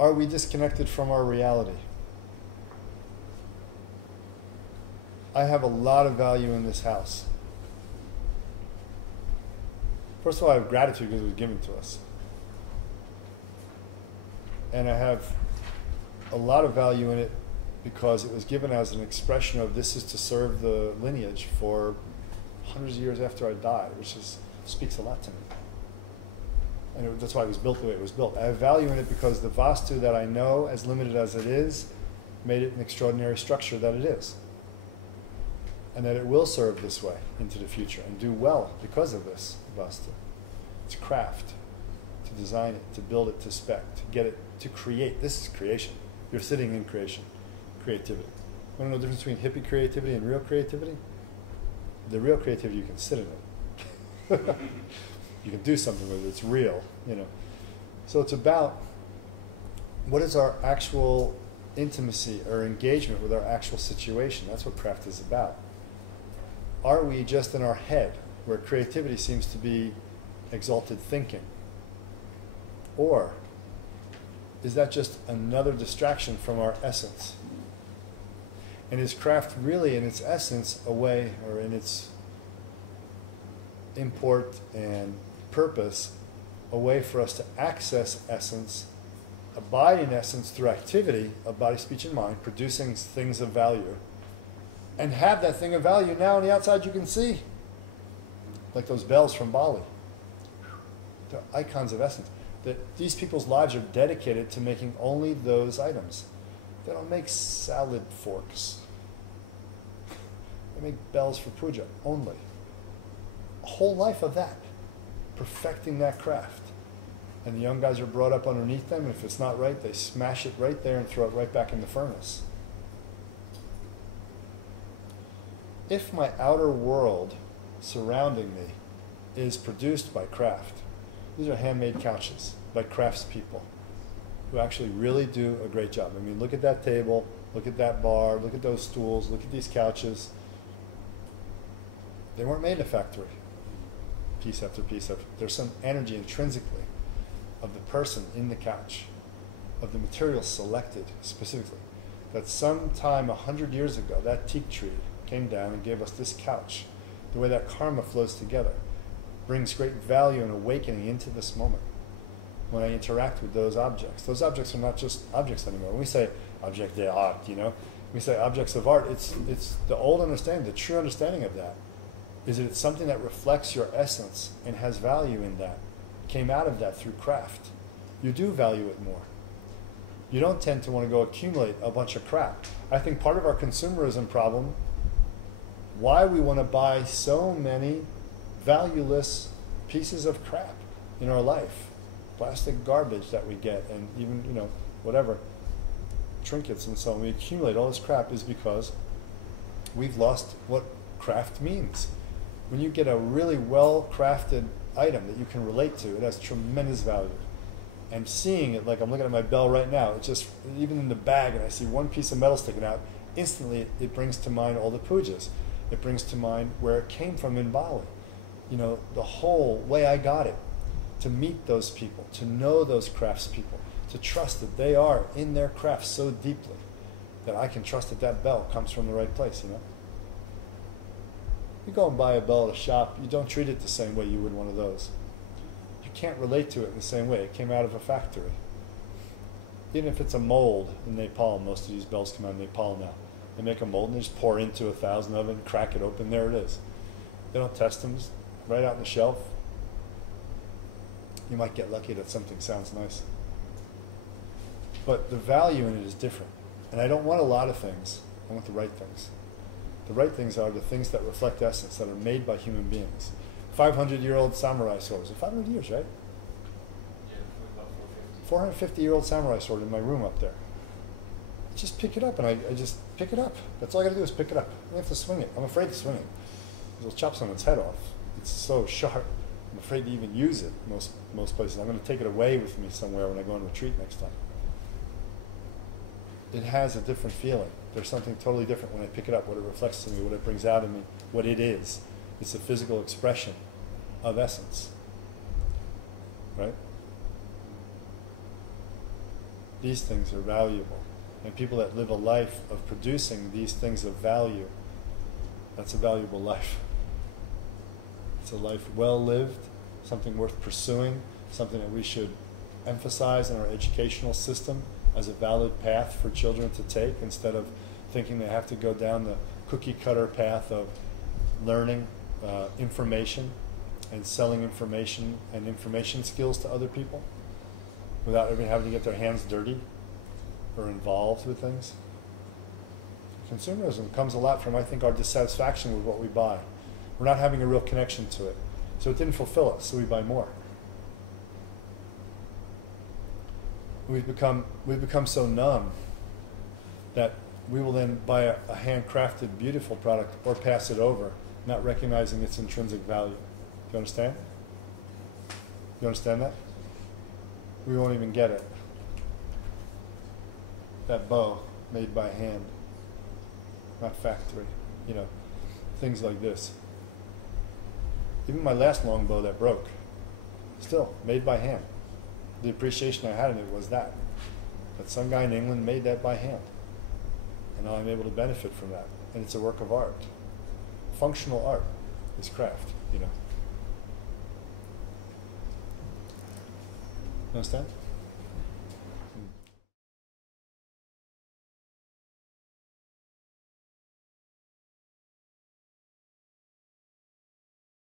Are we disconnected from our reality? I have a lot of value in this house. First of all, I have gratitude because it was given to us. And I have a lot of value in it because it was given as an expression of this is to serve the lineage for hundreds of years after I die, which speaks a lot to me. And that's why it was built the way it was built. I have value in it because the Vastu that I know, as limited as it is, made it an extraordinary structure that it is. And that it will serve this way into the future and do well because of this Vastu. It's craft, to design it, to build it, to spec, to get it, to create. This is creation. You're sitting in creation, creativity. You want to know the difference between hippie creativity and real creativity? The real creativity, you can sit in it. You can do something with it. It's real, you know. So it's about what is our actual intimacy or engagement with our actual situation. That's what craft is about. Are we just in our head, where creativity seems to be exalted thinking? Or is that just another distraction from our essence? And is craft really, in its essence, a way, or in its import and purpose, a way for us to access essence, abide in essence through activity of body, speech, and mind, producing things of value, and have that thing of value now on the outside you can see, like those bells from Bali. They're icons of essence. That these people's lives are dedicated to making only those items. They don't make salad forks. They make bells for puja only. A whole life of that, perfecting that craft. And the young guys are brought up underneath them, and if it's not right, they smash it right there and throw it right back in the furnace. If my outer world surrounding me is produced by craft, these are handmade couches by craftspeople who actually really do a great job. I mean, look at that table, look at that bar, look at those stools, look at these couches. They weren't made in a factory, piece after piece after. There's some energy intrinsically of the person in the couch, of the material selected specifically, that sometime 100 years ago, that teak tree came down and gave us this couch. The way that karma flows together brings great value and awakening into this moment when I interact with those objects. Those objects are not just objects anymore. When we say object d'art, you know, we say objects of art, it's the old understanding, the true understanding of that is that it's something that reflects your essence and has value in that, came out of that through craft. You do value it more. You don't tend to want to go accumulate a bunch of crap. I think part of our consumerism problem, why we want to buy so many valueless pieces of crap in our life, plastic garbage that we get, and even, you know, whatever, trinkets and so on, we accumulate all this crap, is because we've lost what craft means. When you get a really well-crafted item that you can relate to, it has tremendous value. And seeing it, like I'm looking at my bell right now, it's just, even in the bag, and I see one piece of metal sticking out, instantly it brings to mind all the pujas. It brings to mind where it came from in Bali. You know, the whole way I got it, to meet those people, to know those craftspeople, to trust that they are in their craft so deeply that I can trust that that bell comes from the right place, you know? You go and buy a bell at a shop, you don't treat it the same way you would one of those. You can't relate to it in the same way. It came out of a factory. Even if it's a mold in Nepal, most of these bells come out of Nepal now. They make a mold and they just pour into 1,000 of it and crack it open, there it is. They don't test them, just right out on the shelf. You might get lucky that something sounds nice. But the value in it is different. And I don't want a lot of things. I want the right things. The right things are the things that reflect essence, that are made by human beings. 500-year-old samurai swords. 500 years, right? Yeah, about 450. 450-year-old samurai sword in my room up there. Just pick it up, and I just pick it up. That's all I got to do is pick it up. I don't have to swing it. I'm afraid to swing it. It'll chop someone's head off. It's so sharp. I'm afraid to even use it most places. I'm going to take it away with me somewhere when I go on retreat next time. It has a different feeling. There's something totally different when I pick it up, what it reflects to me, what it brings out of me, what it is. It's a physical expression of essence. Right? these things are valuable. And people that live a life of producing these things of value, that's a valuable life. It's a life well lived, something worth pursuing, something that we should emphasize in our educational system as a valid path for children to take, instead of thinking they have to go down the cookie cutter path of learning information and selling information and information skills to other people without even having to get their hands dirty or involved with things. Consumerism comes a lot from, I think, our dissatisfaction with what we buy. We're not having a real connection to it. So it didn't fulfill us, so we buy more. We've become so numb that we will then buy a handcrafted, beautiful product or pass it over, not recognizing its intrinsic value. Do you understand? You understand that? We won't even get it. That bow made by hand, not factory, you know, things like this. Even my last longbow that broke, still made by hand. The appreciation I had in it was that some guy in England made that by hand. And now I'm able to benefit from that. And it's a work of art. Functional art is craft, you know. Understand?